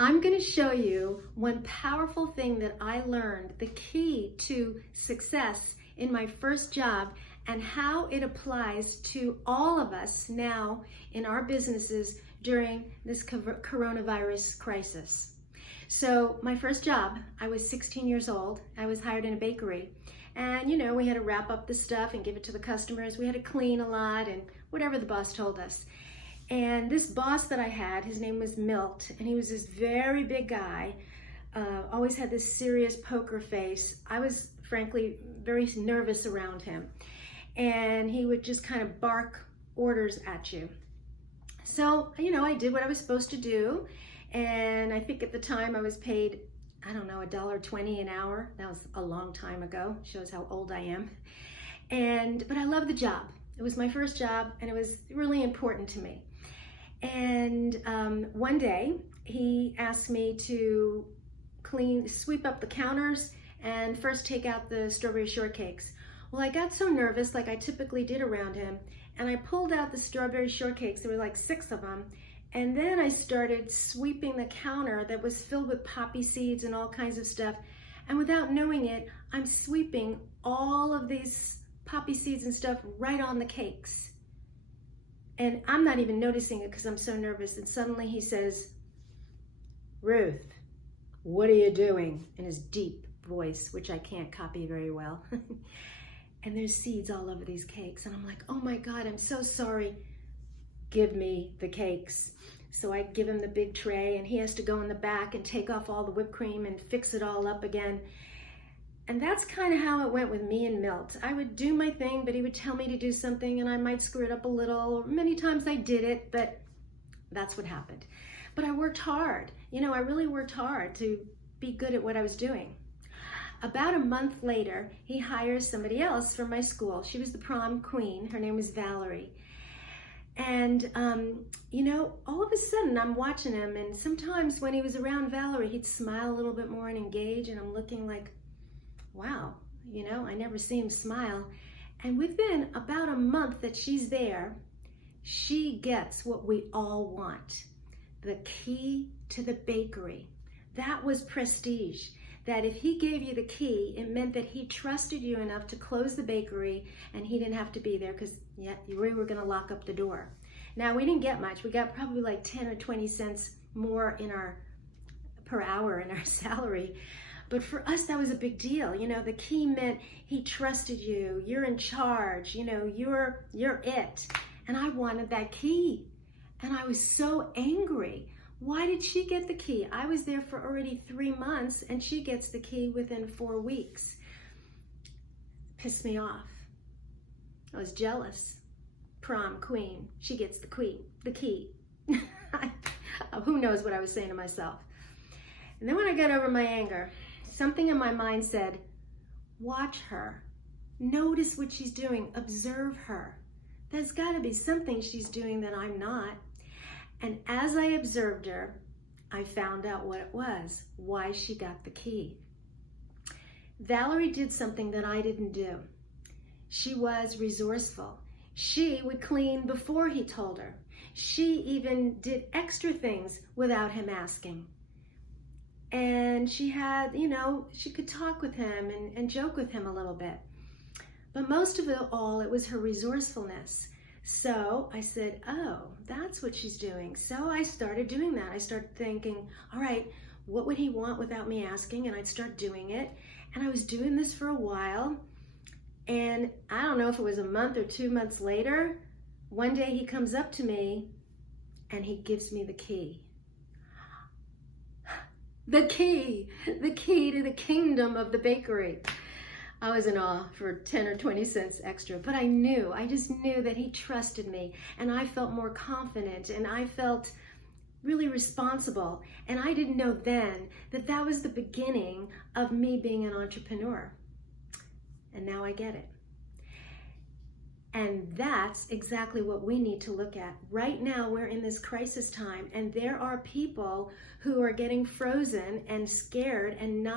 I'm going to show you one powerful thing that I learned, the key to success in my first job, and how it applies to all of us now in our businesses during this coronavirus crisis. So my first job, I was 16 years old. I was hired in a bakery. And we had to wrap up the stuff and give it to the customers. We had to clean a lot and whatever the boss told us. And this boss that I had, his name was Milt, and he was this very big guy, always had this serious poker face. I was frankly very nervous around him. And he would just kind of bark orders at you. So, I did what I was supposed to do. And I think at the time I was paid, I don't know, $1.20 an hour. That was a long time ago. Shows how old I am. But I loved the job. It was my first job and it was really important to me. And one day he asked me to sweep up the counters and first take out the strawberry shortcakes. Well, I got so nervous, like I typically did around him, and I pulled out the strawberry shortcakes. There were like 6 of them. And then I started sweeping the counter that was filled with poppy seeds and all kinds of stuff. And without knowing it, I'm sweeping all of these poppy seeds and stuff right on the cakes. And I'm not even noticing it because I'm so nervous. And suddenly he says, "Ruth, what are you doing?" in his deep voice, which I can't copy very well. And there's seeds all over these cakes. And I'm like, oh my God, I'm so sorry. Give me the cakes. So I give him the big tray and he has to go in the back and take off all the whipped cream and fix it all up again. And that's kind of how it went with me and Milt. I would do my thing, but he would tell me to do something and I might screw it up a little. Many times I did it, but that's what happened. But I worked hard. I really worked hard to be good at what I was doing. About a month later, he hires somebody else from my school. She was the prom queen. Her name was Valerie. And, all of a sudden I'm watching him, and sometimes when he was around Valerie, he'd smile a little bit more and engage, and I'm looking like, wow, I never see him smile. And within about a month that she's there, she gets what we all want, the key to the bakery. That was prestige. That if he gave you the key, it meant that he trusted you enough to close the bakery and he didn't have to be there because we were going to lock up the door. Now, we didn't get much. We got probably like 10 or 20 cents more per hour in our salary. But for us, that was a big deal. The key meant he trusted you. You're in charge. You're it. And I wanted that key. And I was so angry. Why did she get the key? I was there for already 3 months and she gets the key within 4 weeks. Pissed me off. I was jealous. Prom queen. She gets the key. Who knows what I was saying to myself. And then when I got over my anger, something in my mind said, watch her. Notice what she's doing. Observe her. There's got to be something she's doing that I'm not. And as I observed her, I found out what it was, why she got the key. Valerie did something that I didn't do. She was resourceful. She would clean before he told her. She even did extra things without him asking. And she had, she could talk with him and joke with him a little bit. But most of it all, it was her resourcefulness. So I said, oh, that's what she's doing. So I started doing that. I started thinking, all right, what would he want without me asking? And I'd start doing it. And I was doing this for a while. And I don't know if it was a month or 2 months later, one day he comes up to me and he gives me the key. The key to the kingdom of the bakery. I was in awe for 10 or 20 cents extra, but I just knew that he trusted me, and I felt more confident, and I felt really responsible. And I didn't know then that that was the beginning of me being an entrepreneur. And now I get it. And that's exactly what we need to look at. Right now, we're in this crisis time, and there are people who are getting frozen and scared and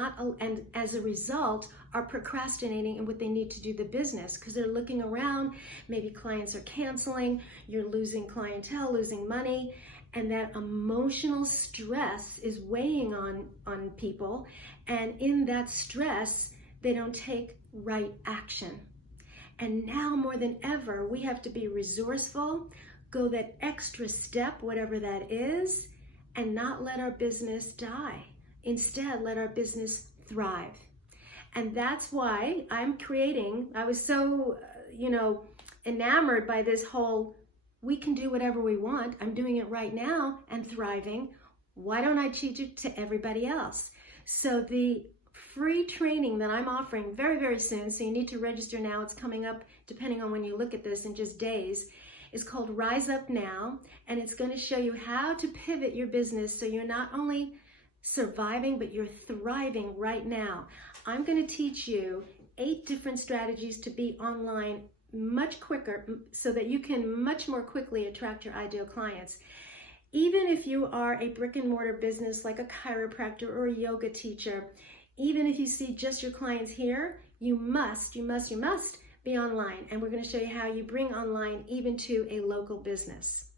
as a result are procrastinating in what they need to do the business because they're looking around. Maybe clients are canceling, you're losing clientele, losing money, and that emotional stress is weighing on people, and in that stress they don't take right action. And now more than ever, we have to be resourceful, go that extra step, whatever that is, and not let our business die. Instead, let our business thrive. And that's why I was so, enamored by this whole, we can do whatever we want. I'm doing it right now and thriving. Why don't I teach it to everybody else? So the free training that I'm offering very, very soon, so you need to register now. It's coming up, depending on when you look at this, in just days. It's called Rise Up Now, and it's going to show you how to pivot your business so you're not only surviving, but you're thriving right now. I'm going to teach you 8 different strategies to be online much quicker so that you can much more quickly attract your ideal clients. Even if you are a brick and mortar business like a chiropractor or a yoga teacher, even if you see just your clients here, you must be online. And we're going to show you how you bring online even to a local business.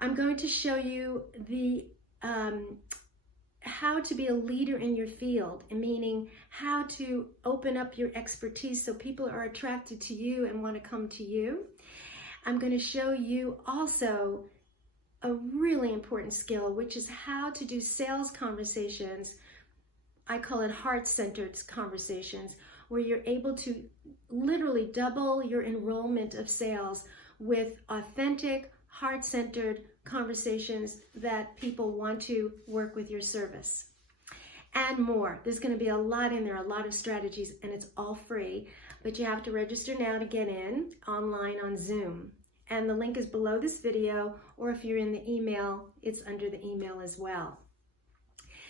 I'm going to show you the how to be a leader in your field, meaning how to open up your expertise so people are attracted to you and want to come to you. I'm going to show you also a really important skill, which is how to do sales conversations. I call it heart-centered conversations, where you're able to literally double your enrollment of sales with authentic, heart-centered conversations that people want to work with your service. And more. There's going to be a lot in there, a lot of strategies, and it's all free, but you have to register now to get in online on Zoom. And the link is below this video, or if you're in the email, it's under the email as well.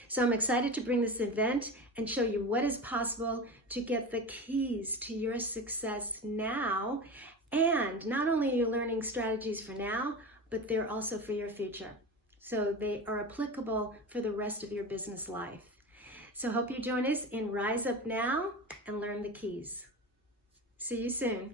So I'm excited to bring this event and show you what is possible to get the keys to your success now. And not only are you learning strategies for now, but they're also for your future. So they are applicable for the rest of your business life. So hope you join us in Rise Up Now and learn the keys. See you soon.